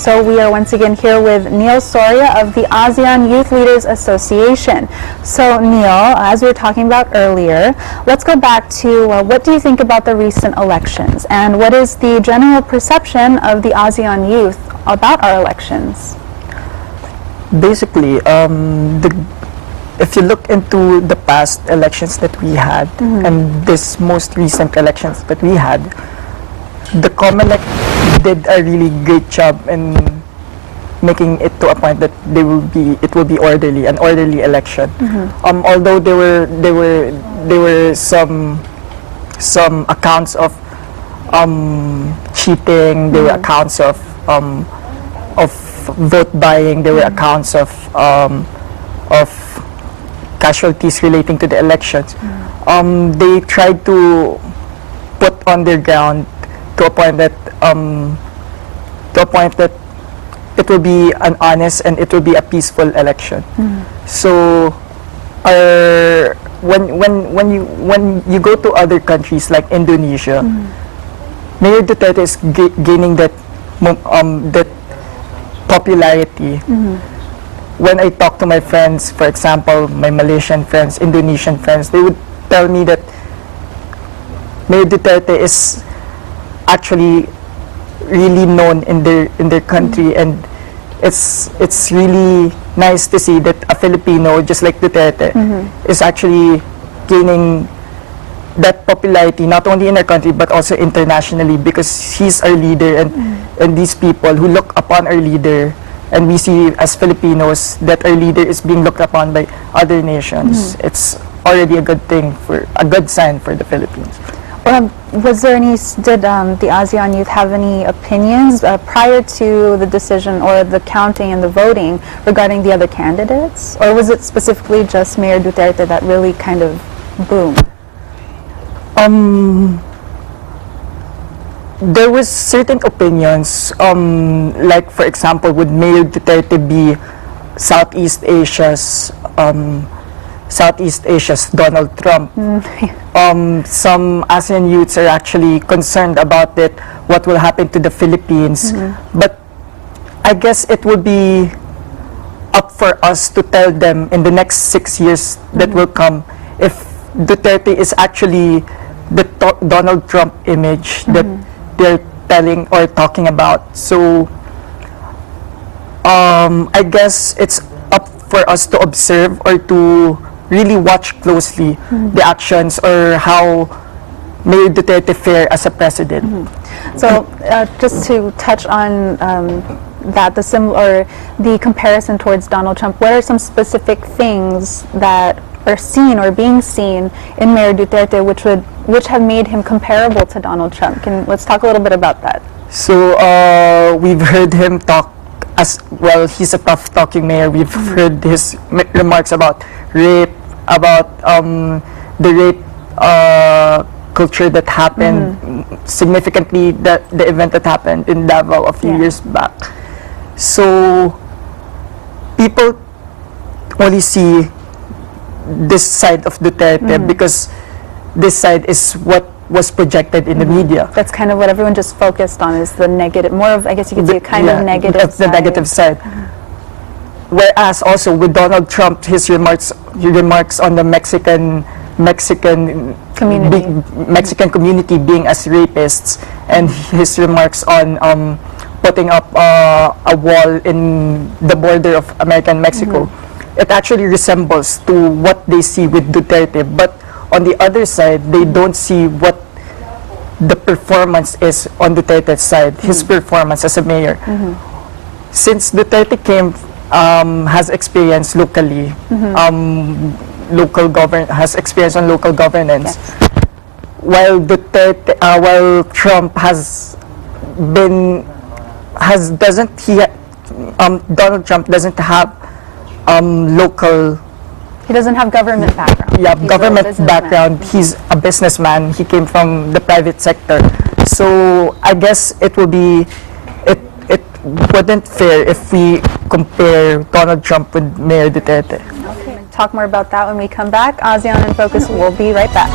So we are once again here with Neil Soria of the ASEAN Youth Leaders Association. So Neil, as we were talking about earlier, let's go back to what do you think about the recent elections, and what is the general perception of the ASEAN youth about our elections? Basically, if you look into the past elections that we had and this most recent elections that we had, the COMELEC did a really great job in making it to a point that it will be orderly, an orderly election. Although there were some accounts of cheating, there were accounts of vote buying, there were accounts of casualties relating to the elections. They tried to put on their ground to a point that it will be an honest and it will be a peaceful election. So, when you go to other countries like Indonesia, Mayor Duterte is gaining that popularity. When I talk to my friends, for example, my Malaysian friends, Indonesian friends, they would tell me that Mayor Duterte is actually really known in their country, and it's really nice to see that a Filipino just like Duterte is actually gaining that popularity not only in our country but also internationally, because he's our leader, and these people who look upon our leader, and we see as Filipinos that our leader is being looked upon by other nations. It's already a good thing, for a good sign for the Philippines. Was there any, did the ASEAN youth have any opinions prior to the decision or the counting and the voting regarding the other candidates? Or was it specifically just Mayor Duterte that really kind of boomed? There was certain opinions, like for example, would Mayor Duterte be Southeast Asia's Donald Trump? Some ASEAN youths are actually concerned about it, what will happen to the Philippines. But I guess it would be up for us to tell them in the next 6 years that will come if Duterte is actually the Donald Trump image that they're telling or talking about. So I guess it's up for us to observe or to really watch closely the actions or how Mayor Duterte fare as a president. So just to touch on that, the comparison towards Donald Trump, what are some specific things that are seen or being seen in Mayor Duterte which have made him comparable to Donald Trump? Let's talk a little bit about that. So we've heard him talk as well. He's a tough talking mayor. We've heard his remarks about rape, about the rape culture that happened, significantly the event that happened in Davao a few years back. So people only see this side of Duterte because this side is what was projected in the media. That's kind of what everyone just focused on, is the negative, more of, I guess you could say, a kind of negative that's side. The negative side. Whereas also with Donald Trump, his remarks on the Mexican community being as rapists, and his remarks on putting up a wall in the border of America and Mexico, it actually resembles to what they see with Duterte. But on the other side, they don't see what the performance is on Duterte's side, his performance as a mayor. Since Duterte has experience locally, has experience on local governance, while Trump Donald Trump doesn't have local. He doesn't have government background. Yeah, government background. He's a businessman. He came from the private sector. So I guess it wouldn't fair if we compare Donald Trump with Mayor Duterte. Okay. Talk more about that when we come back. ASEAN in Focus will be right back.